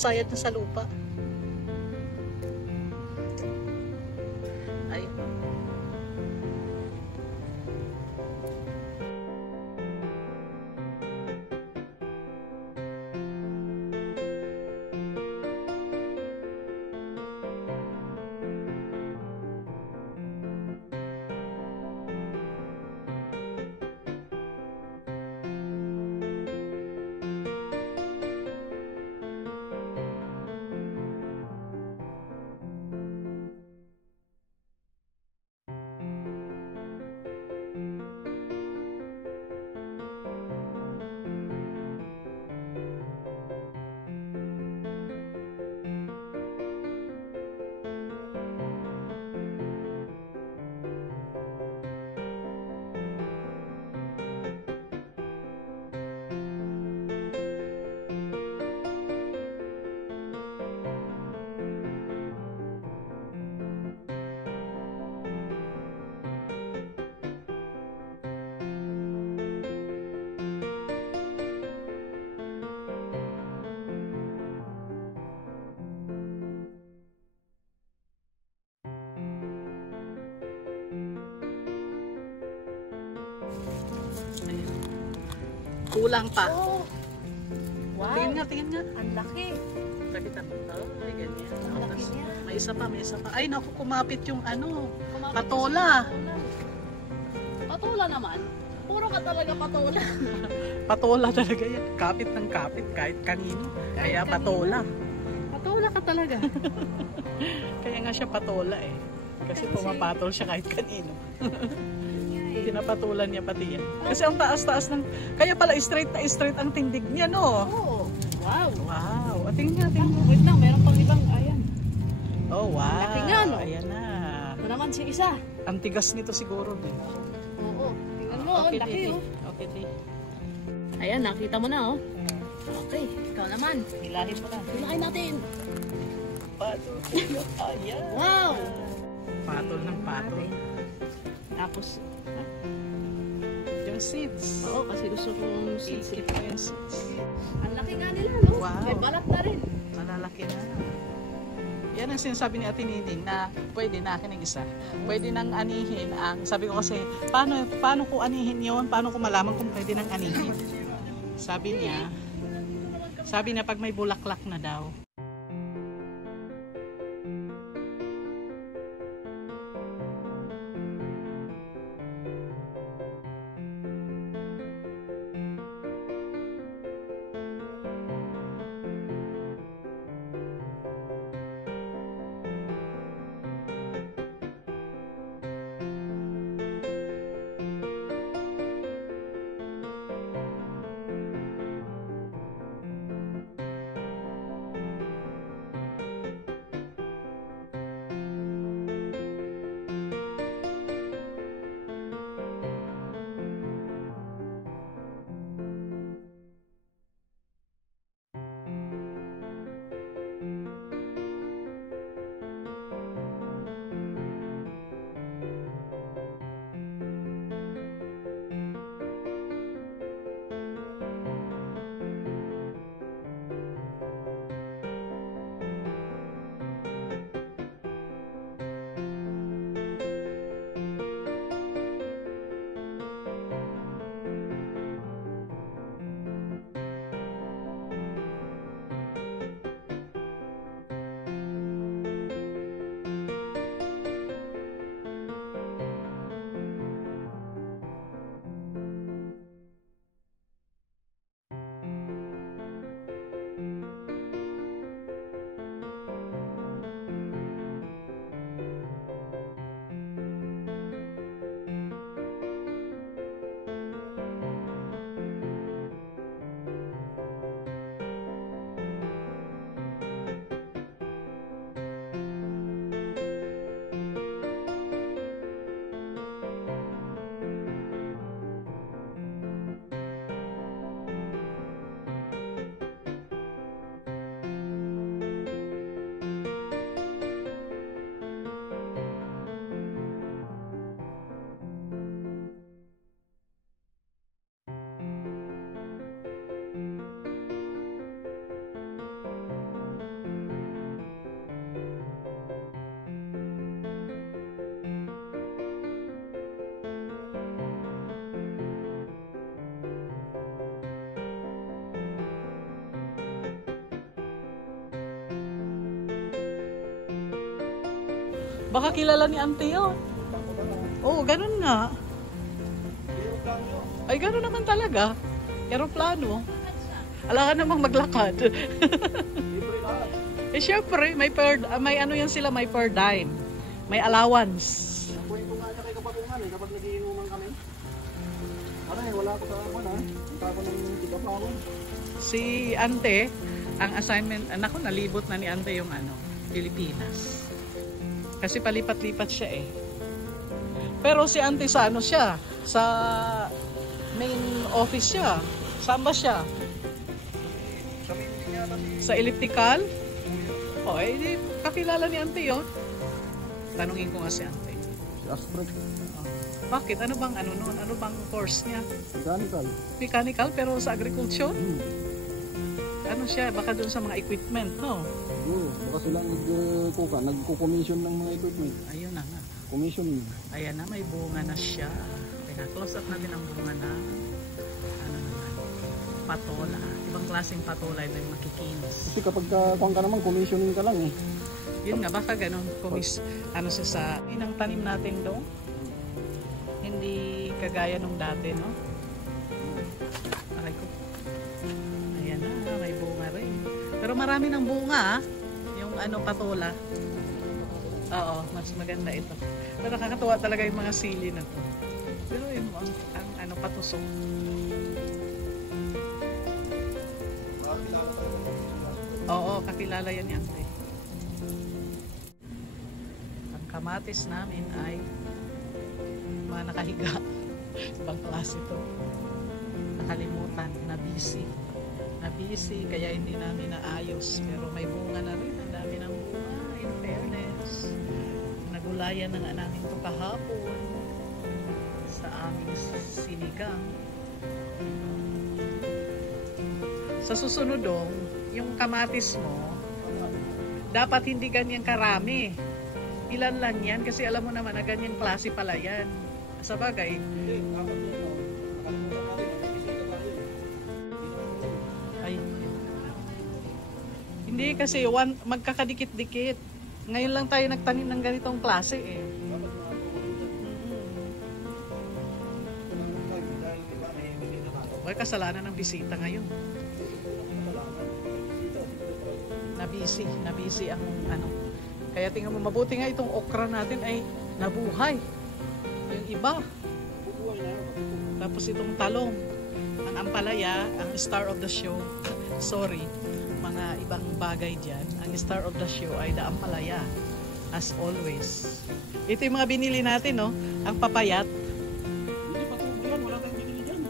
nasasayad na sa lupa. Ay. Kulang pa. Oh. Wow. Tingin nga. Ang laki. Pakita mo. Ay, ganyan. Ang laki niya. May isa pa. Ay, naku, kumapit yung patola. Patola naman. Puro ka talaga patola. Patola talaga yan. Kapit ng kapit kahit kanino. Kaya patola. Patola ka talaga. Kaya nga siya patola eh. Kasi pumapatol siya kahit kanino. Pinapatulan niya pati yan. Kasi ang taas-taas ng... Kaya pala straight na straight ang tindig niya, no? Oo. Wow. Wow. Tingnan natin. Wait lang, meron pang ibang, ayan. Oh, wow. Laki nga, no? Ayan na. Ito naman si isa. Ang tigas nito siguro din. Oo. Tingnan mo, Okay, laki oh. Okay, di. Ayan, nakita mo na oh. Okay, ikaw naman. Hilahin mo na. Hilahin natin. Patol. Ayan. Wow. Patol ng patol. Tapos, yung seeds. oo, kasi gusto kong seeds. Ikit pa yung seeds. Ang laki nga nila, no? Wow. May balat na rin. Malalaki na. Yan ang sinasabi ni Ate Niding na pwede na akin ng isa. Pwede nang anihin ang, sabi ko kasi, paano ko anihin yon? Paano ko malaman kung pwede nang anihin? Sabi niya pag may bulaklak na daw. Baka kilala ni Ante yun. Oo, ganun nga. Ay, ganun naman talaga. Aeroplano. Ala ka namang maglakad. Eh, syempre, may ano yan sila, may per dime. May allowance. Kwento nga niya kay Kapatungan eh, kapag nagiinuman kami. Ano eh, wala ko sa ano, punta ko ng Tigapawon. Si Ante, ang assignment, anak ko, nalibot na ni Ante yung ano, Pilipinas. Kasi palipat-lipat siya eh. Pero si Ante sa ano siya, sa main office siya. Saan ba siya? Sa hindi niya kasi Sa elliptical? O, eh, di, kakilala ni Ante yun. Tanungin ko nga si Ante. si Aspret, Bakit? Ano bang ano noon? Ano bang course niya? mechanical. Mechanical pero sa agriculture? Hmm. Ano siya? Baka doon sa mga equipment, no? Oo, baka silang nagko-commission ng mga equipment. Ayun na nga. Commission. Ayan na, may bunga na siya. Teka, close up natin ang bunga na ano naman, patola. Ibang klaseng patola yung makikinis. Kasi kapag kuhan ka naman, commissioning ka lang eh. Yun nga, baka ganun. Ano siya sa inang tanim natin doon. Hindi kagaya nung dati, no? Aray ko. Ayan na, may bunga rin. Pero marami ng bunga, ah. Yung ano, patola. Oo, mas maganda ito. Pero nakakatuwa talaga yung mga sili na to. Pero yung ang ano, patusok. Oo, kakilala yan ni Ante. Ang kamatis namin ay mga nakahiga. Ibang klase ito. Nakalimutan, na busy. Na busy, kaya hindi namin naayos. Pero may bunga na rin. Ang dami ng bunga, in fairness. Nagulayan na nga namin ito kahapon sa aming sinigang. Sa susunod dong, yung kamatis mo, dapat hindi ganyan karami. Ilan lang yan kasi alam mo naman na ganyang klase pala yan. Sa bagay, ay, hindi kasi magkakadikit-dikit. Ngayon lang tayo nagtanim ng ganitong klase eh. Ay, kasalanan ng bisita ngayon. Nabisi ang ano. Kaya tingnan mo, mabuti nga itong okra natin ay nabuhay. Yung iba. Tapos itong talong. Ang ampalaya, ang star of the show. Sorry, mga ibang bagay dyan. Ang star of the show ay the ampalaya. As always. Ito yung mga binili natin, no? Ang papayat. Hindi pa tubo yan, wala tayong binili dyan.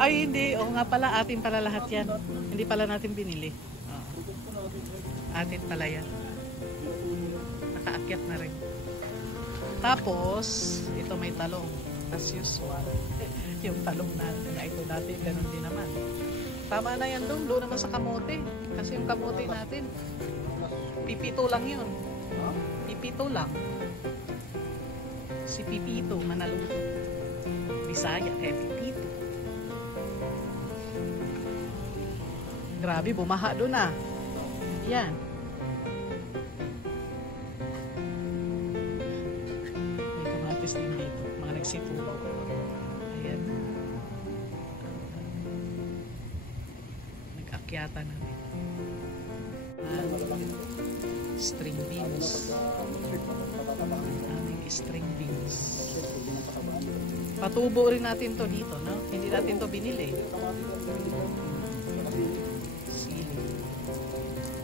Ay, hindi. O nga pala, atin pala lahat yan. Hindi pala natin binili. Atin pala yan. Nakaakyat na rin. Tapos, ito may talong. As usual. Yung talong natin na ito dati, ganun din naman. Tama na yan doon naman sa kamote. Kasi yung kamote natin, pipito lang yun. Pipito lang. Si Pipito, manaluto. Bisaya, kaya Pipito. Grabe, bumaha doon ah. Yan. May kamatis din dito. Mga nagsitulo. Ayan. Nag-akyata namin. String beans. Aming string beans. Patubo rin natin to dito, no? Hindi natin to binili.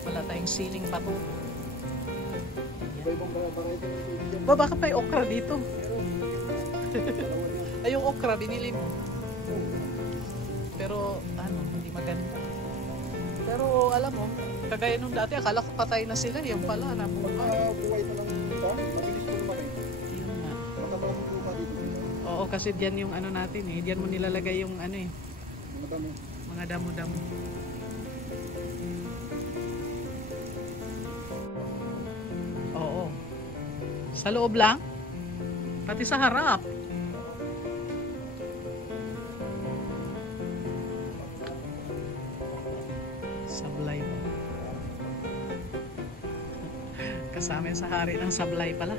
Wala tayong siling patubo. Baka pa yung okra dito. Ay, yung okra, binili mo. Pero, ano, hindi maganda. Pero, alam mo, kagaya nung dati, akala ko patay na sila. Yung pala, nabuhay. Buhay na lang ito, mabilis mo naman eh. Yun nga. Matatawa mo pa dito. Oo, kasi diyan yung ano natin eh. Diyan mo nilalagay yung ano eh. Mga dami. Mga damo-damo. Oo. Sa loob lang? Pati sa harap. Sablay ba? Kasama yun sa hari ng sablay pala.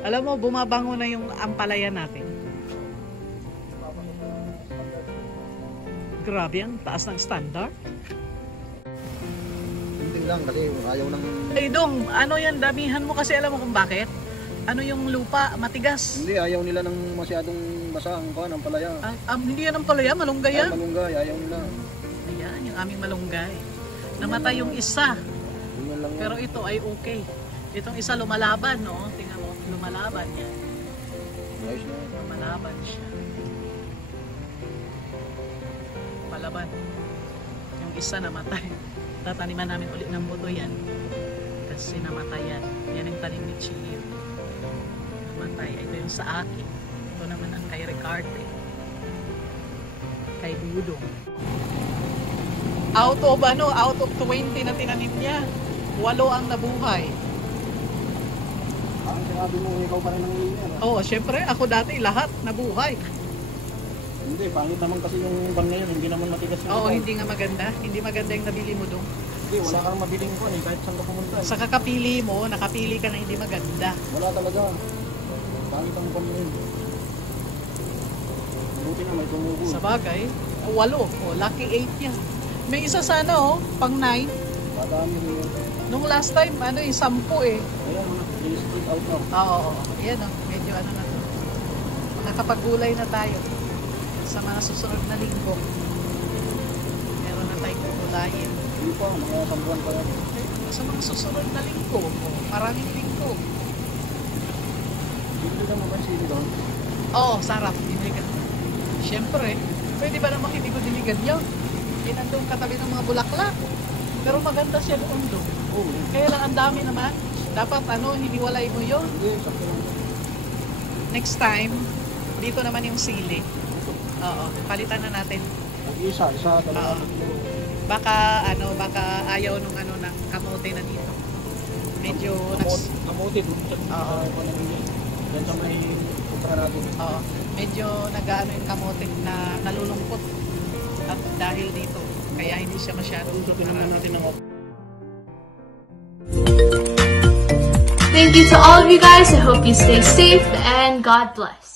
Alam mo, bumabango na yung ampalaya natin. Grabe yan, taas ng standard. Hindi lang kasi ayaw ng... Eh Dong, ano yan, damihan mo kasi alam mo kung bakit? Ano yung lupa, matigas. Hindi, ayaw nila ng masyadong basa ang kuhan, ang palaya. Hindi yan ang palaya, malunggay Ay, yan. malunggay, ayaw nila. Ayan, yung aming malunggay. Namatay yung isa, Ganyan lang yan. pero ito ay okay. Itong isa lumalaban, no? Tingnan mo, lumalaban yan. Ayos na. Lumalaban siya. Palaban. Yung isa namatay. Tataniman namin ulit ng buto yan. Kasi namatay yan. Yan ang tanim ni Chio. Namatay. Ito yung sa akin. Ito naman ang kay Ricardo. Kay Budong. Out of 20 na tinanim niya, 8 ang nabuhay. Ang sinabi mo, ikaw pa rin ang linya. Oo, syempre, ako dati lahat nabuhay. Hindi, pangit naman kasi yung ban ngayon, hindi naman matigas yung Oo, ban. hindi nga maganda. Hindi maganda yung nabili mo doon. Hindi, wala kang mabiling ko kahit saan ka pumunta. Sa kakapili mo, nakapili ka na hindi maganda. Wala talaga. Pangit ang ban ngayon. Buti na may tumubo. Sa bagay, 8. Oh, lucky 8 yan. May isa sana pang 9. Madami rin yun. Nung last time, 10 eh. Ayan, i-split out na. Oo, yan medyo na to. Nakapagulay na tayo. Sa mga susunod na linggo. Meron na tayong gulayin. Hindi pa, mga sambuan pa yan. Sa mga susunod na linggo, maraming linggo. Hindi lang naman sili doon. Oo, sarap. Diligan. Siyempre, pwede ba naman hindi ko diligan yun? Nandun katabi ng mga bulaklak. Pero maganda siya doon. Oo. Kaya lang ang dami naman. Dapat hiniwalay mo yun. Hindi, sakto lang. Next time, dito naman yung sili. Oo, palitan na natin. Isa talaga. Oo. Baka ayaw nung ng kamote na dito. Medyo Kamuti doon sa yan sa may putra natin. Oo, medyo yung kamote na nalulungkot. At dahil dito, kaya hindi siya masyadong Tingnan natin ng Thank you to all of you guys. I hope you stay safe and God bless.